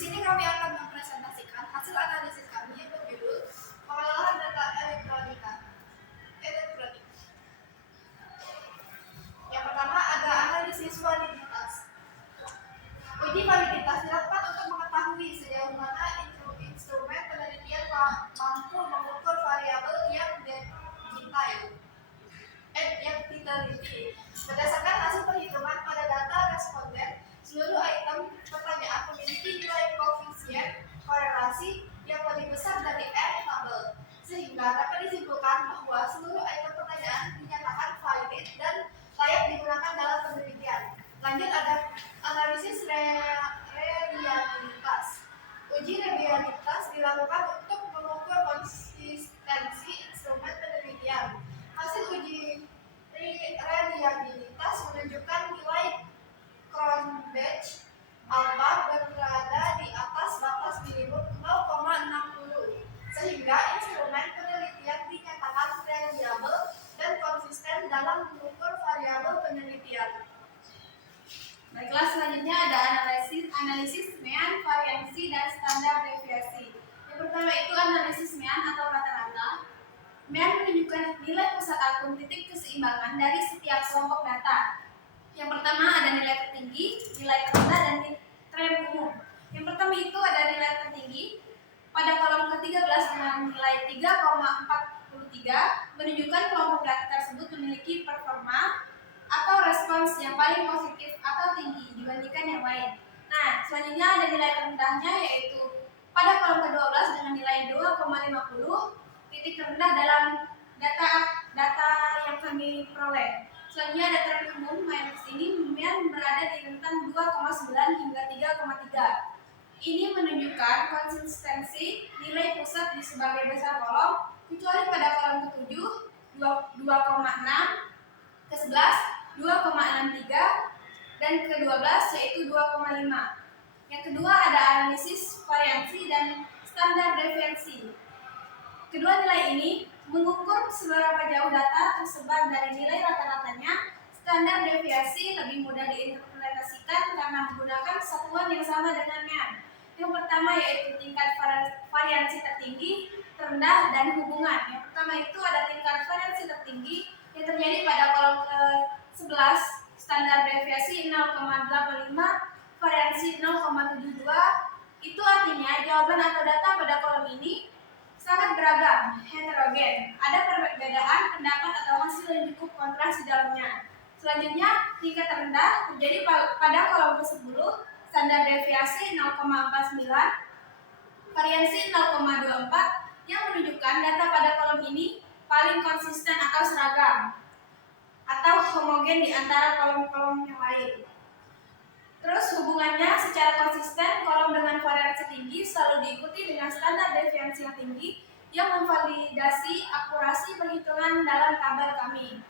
sini kami akan mempresentasikan hasil analisis kami yang berjudul Pengolahan Data Elektronik. Yang pertama ada analisis validitas. Uji validitas dilakukan untuk mengetahui sejauh mana instrumen penelitian mampu mengukur variabel yang diteliti. Berdasarkan hasil perhitungan pada data responden, seluruh item pertanyaan memiliki nilai koefisien korelasi yang lebih besar dari R tabel, sehingga dapat disimpulkan bahwa seluruh item pertanyaan dinyatakan valid dan layak digunakan dalam penelitian. Lanjut ada analisis reliabilitas. Uji reliabilitas dilakukan untuk mengukur konsistensi instrumen penelitian. Hasil uji reliabilitas menunjukkan nilai Cronbach alpha berada di atas batas minimum 0,60, sehingga instrumen penelitian dinyatakan reliable dan konsisten dalam mengukur variabel penelitian. Baiklah, selanjutnya ada analisis mean, variansi, dan standar deviasi. Yang pertama itu analisis mean atau rata-rata. Mean menunjukkan nilai pusat akun titik keseimbangan dari setiap kelompok data. Yang pertama ada nilai tertinggi, nilai terendah, dan tren umum. Yang pertama itu ada nilai tertinggi. Pada kolom ke-13 dengan nilai 3,43 menunjukkan kelompok data tersebut memiliki performa atau respons yang paling positif atau tinggi dibandingkan yang lain. Nah, selanjutnya ada nilai terendahnya, yaitu pada kolom ke-12 dengan nilai 2,50, titik terendah dalam data yang kami peroleh. Selanjutnya ada tren umum, ini mean berada di rentang 2,9 hingga 3,3. Ini menunjukkan konsistensi nilai pusat di sebagai besar kolom, kecuali pada kolom ke-7 2,6, ke-11 2,63, dan ke-12 yaitu 2,5. Yang kedua ada analisis variansi dan standar deviasi. Kedua nilai ini mengukur seberapa jauh data tersebar dari nilai rata-ratanya. Standar deviasi lebih mudah diinterpretasikan karena menggunakan satuan yang sama dengan mean. Yang pertama yaitu tingkat variansi tertinggi, terendah, dan hubungan. Yang pertama itu ada tingkat variansi tertinggi yang terjadi pada kolom ke-11, standar deviasi 0,85, variansi 0,72. Itu artinya jawaban atau data pada kolom ini sangat beragam, heterogen. Ada perbedaan pendapat atau hasil yang cukup kontras di dalamnya. Selanjutnya, tingkat terendah terjadi pada kolom ke-10, standar deviasi 0,49, variansi 0,24, yang menunjukkan data pada kolom ini paling konsisten atau seragam atau homogen di antara kolom-kolom yang lain. Terus hubungannya secara konsisten, kolom dengan variansi tinggi selalu diikuti dengan standar deviasi yang tinggi yang memvalidasi akurasi perhitungan dalam tabel kami.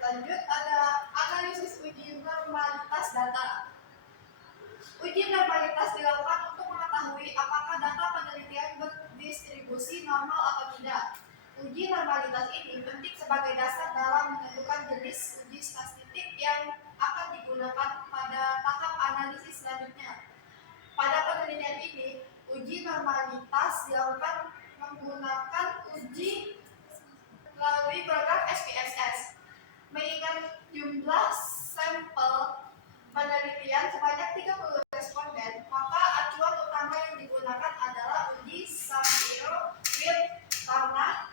Lanjut ada analisis uji normalitas data. Uji normalitas dilakukan untuk mengetahui apakah data penelitian berdistribusi normal atau tidak. Uji normalitas ini penting sebagai dasar dalam menentukan jenis uji statistik yang akan digunakan pada tahap analisis selanjutnya. Pada penelitian ini, uji normalitas dilakukan menggunakan uji melalui program SPSS. Mengingat jumlah sampel penelitian sebanyak 30 responden, maka acuan utama yang digunakan adalah uji Shapiro Wilk karena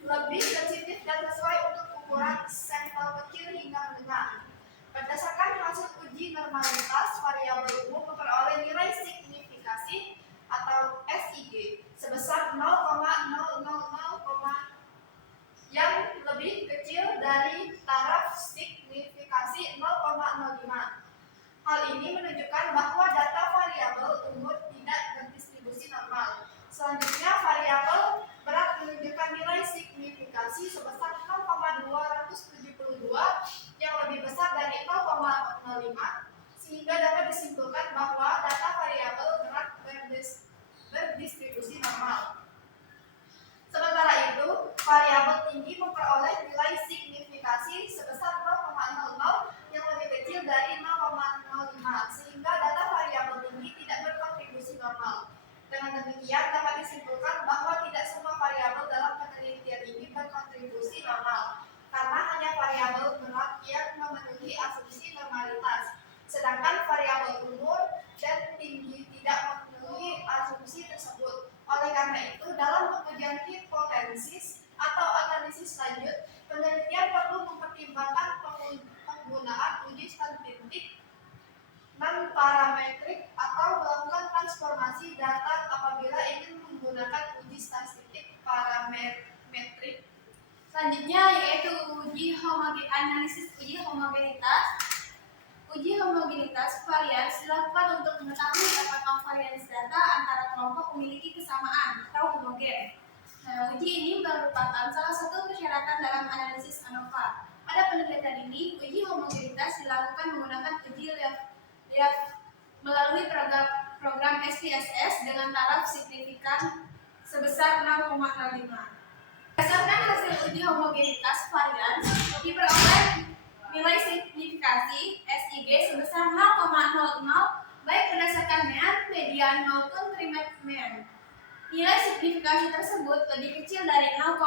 lebih sensitif dan sesuai untuk ukuran sampel kecil hingga menengah. Berdasarkan hasil uji normalitas, variabel umum memperoleh nilai signifikasi atau SIG sebesar 0,000, yang lebih kecil dari taraf signifikasi 0,05. Hal ini menunjukkan bahwa data variabel umur tidak berdistribusi normal. Selanjutnya, variabel berat menunjukkan nilai signifikasi sebesar 0,272 yang lebih besar dari 0,05, sehingga dapat disimpulkan bahwa data variabel berat berdistribusi normal. Sementara itu, variabel tinggi memperoleh nilai signifikasi sebesar 0,00 yang lebih kecil dari 0,05, sehingga data variabel demikian dapat disimpulkan bahwa tidak semua variabel dalam penelitian ini berkontribusi normal, karena hanya variabel berat yang memenuhi asumsi normalitas, sedangkan variabel umur dan tinggi tidak memenuhi asumsi tersebut. Oleh karena itu, dalam pengujian hipotesis atau analisis lanjut, penelitian perlu mempertimbangkan penggunaan uji statistik non-parametrik atau melakukan transformasi data apabila ingin menggunakan uji statistik parametrik. Selanjutnya yaitu analisis uji homogenitas. Uji homogenitas varians dilakukan untuk mengetahui apakah varians data antara kelompok memiliki kesamaan atau homogen. Nah, uji ini merupakan salah satu persyaratan dalam analisis ANOVA. Pada penelitian ini, uji homogenitas dilakukan menggunakan uji lihat melalui program SPSS dengan taraf signifikan sebesar 0,05. Berdasarkan hasil uji homogenitas varians, diperoleh nilai signifikasi SIG sebesar 0,00 baik berdasarkan median maupun trimedian. Nilai signifikasi tersebut lebih kecil dari 0,05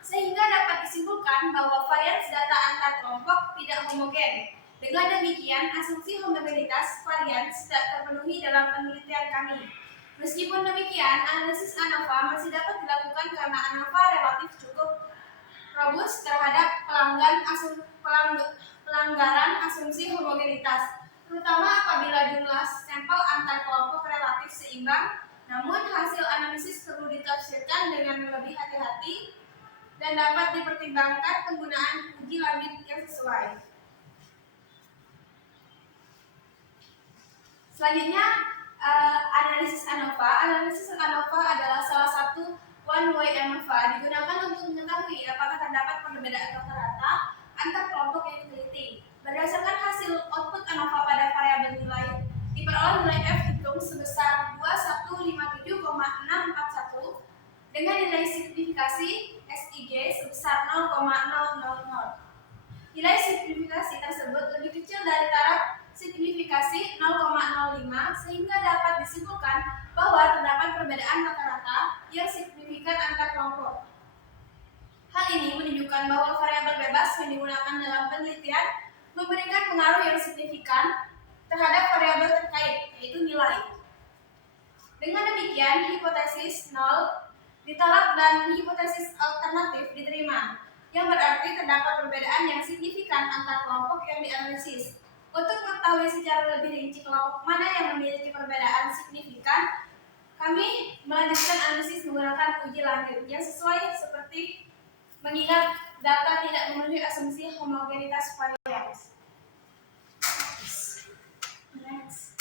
sehingga dapat disimpulkan bahwa varians data antar kelompok tidak homogen. Dengan demikian, asumsi homogenitas varians tidak terpenuhi dalam penelitian kami. Meskipun demikian, analisis ANOVA masih dapat dilakukan karena ANOVA relatif cukup robust terhadap pelanggaran asumsi homogenitas, terutama apabila jumlah sampel antar kelompok relatif seimbang. Namun, hasil analisis perlu ditafsirkan dengan lebih hati-hati dan dapat dipertimbangkan penggunaan uji lanjut yang sesuai. Selanjutnya, analisis ANOVA. Analisis ANOVA adalah salah satu one-way ANOVA digunakan untuk mengetahui apakah terdapat perbedaan rata-rata antar kelompok yang diteliti. Berdasarkan hasil output ANOVA pada variabel nilai, diperoleh nilai F hitung sebesar 2157,641 dengan nilai signifikasi SIG sebesar 0,000. Nilai signifikasi tersebut lebih kecil dari taraf signifikasi 0,05 sehingga dapat disimpulkan bahwa terdapat perbedaan rata-rata yang signifikan antar kelompok. Hal ini menunjukkan bahwa variabel bebas yang digunakan dalam penelitian memberikan pengaruh yang signifikan terhadap variabel terkait, yaitu nilai. Dengan demikian, hipotesis 0 ditolak dan hipotesis alternatif diterima, yang berarti terdapat perbedaan yang signifikan antar kelompok yang dianalisis. Untuk mengetahui secara lebih rinci kelompok mana yang memiliki perbedaan signifikan, kami melanjutkan analisis menggunakan uji lanjut yang sesuai seperti mengingat data tidak memenuhi asumsi homogenitas varians. Next.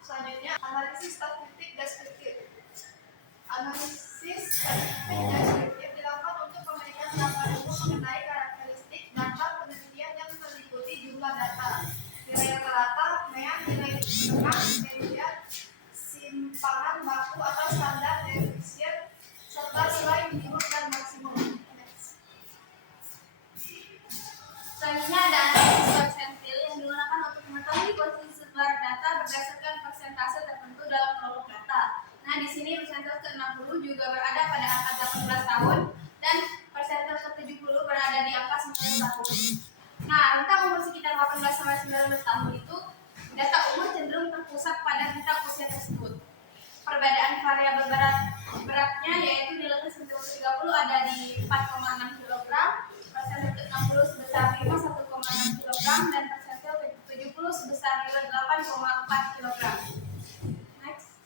Selanjutnya, analisis statistik deskriptif. Analisis statistik deskriptif dilakukan untuk memberikan gambaran umum mengenai karakteristik data penelitian yang meliputi jumlah data, nilai rata-rata, mean, nilai tengah, median, simpangan baku atau standar deviation, serta nilai minimum dan maksimum. Selanjutnya ada analisis persentil yang digunakan untuk mengetahui posisi sebar data berdasarkan persentase tertentu dalam kelompok data. Nah, di sini persentase ke-60 juga berada pada angka 18 tahun dan persentase ke-70 berada di angka 9 tahun. Nah, rentang umur sekitar 18 sampai 19 tahun itu data umur cenderung terpusat pada rentang usia tersebut. Perbedaan variabel beratnya yaitu nilai persentase ke-30 ada di 4,6 kg, persentase ke-60 sebesar 51,6 kg dan persentase ke-70 sebesar 8,4 kg. Next.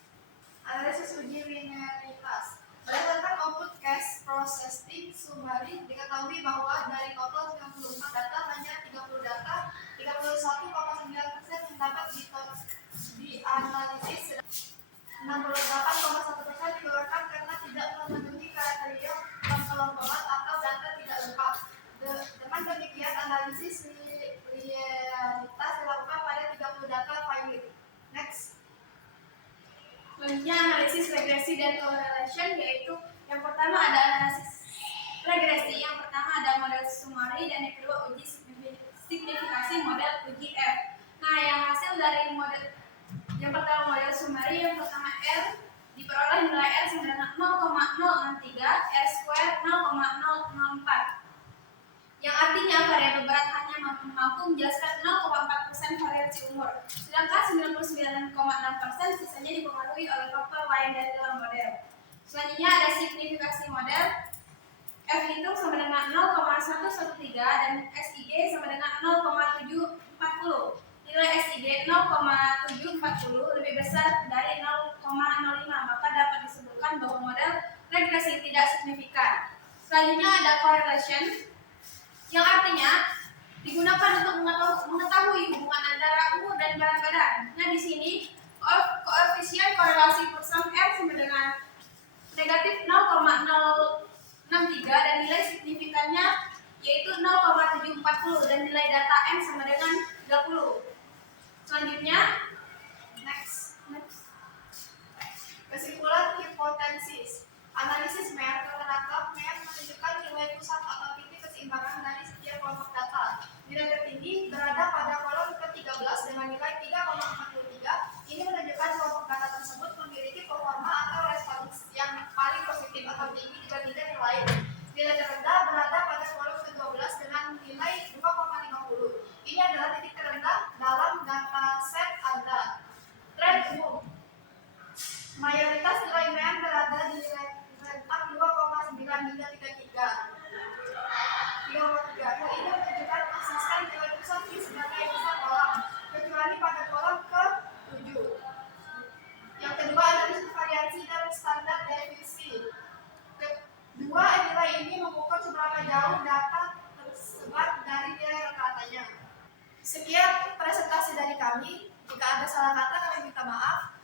Analisis uji linearitas. Berdasarkan output case processing summary, diketahui bahwa dari total 94 data hanya 30 data, 31,9% mendapat dianalisis, 68,1% dikeluarkan karena tidak memenuhi kriteria pengkelompokan atau data tidak lengkap. Dengan demikian, analisis linearitas dilakukan pada 30 data valid. Next. Selanjutnya analisis regresi dan correlation, yaitu yang pertama ada analisis regresi, yang pertama ada model summary dan yang kedua uji signifikasi model uji F. Nah, yang hasil dari model Yang pertama model summary, yang pertama R diperoleh nilai R sama dengan 0,063, R square 0,004. Yang artinya variabel berat hanya mampu menjelaskan 0,4% variasi umur, sedangkan 99,6% sisanya dipengaruhi oleh faktor lain dari dalam model. Selanjutnya ada signifikasi model. F hitung sama dengan 0,113 dan SIG sama dengan 0,740. Nilai SIG 0,740 lebih besar dari 0,05, maka dapat disebutkan bahwa model regresi tidak signifikan. Selanjutnya ada correlation, yang artinya digunakan untuk mengetahui hubungan antara umur dan berat badan. Nah, di sini koefisien korelasi perusahaan R sama dengan negatif 0,063 dan nilai signifikannya yaitu 0,740 dan nilai data M sama dengan 30. Selanjutnya, next. Kesimpulan hipotesis. Analisis MER terhadap MER menunjukkan nilai pusat atau titik keseimbangan dari setiap kelompok data. Nilai tertinggi berada pada kolom ke-13 dengan nilai 3,43. Ini menunjukkan kelompok data tersebut memiliki performa atau respons yang paling positif atau tinggi dibandingkan yang lain. Nilai terendah berada pada kolom ke-12 dengan nilai 2,50. Ini adalah titik terendah dalam dataset Anda. Tren umum. Mayoritas nilai MER berada di nilai rentang 2,9 hingga 33. Hal ini menunjukkan konsisten nilai pusat di sebagai besar kolom, kecuali pada kolom ke-7. Yang kedua, analisis variasi dan standar deviasi. Kedua, nilai ini mengukur seberapa jauh data tersebar dari nilai rata-ratanya. Sekian presentasi dari kami. Jika ada salah kata, kami minta maaf.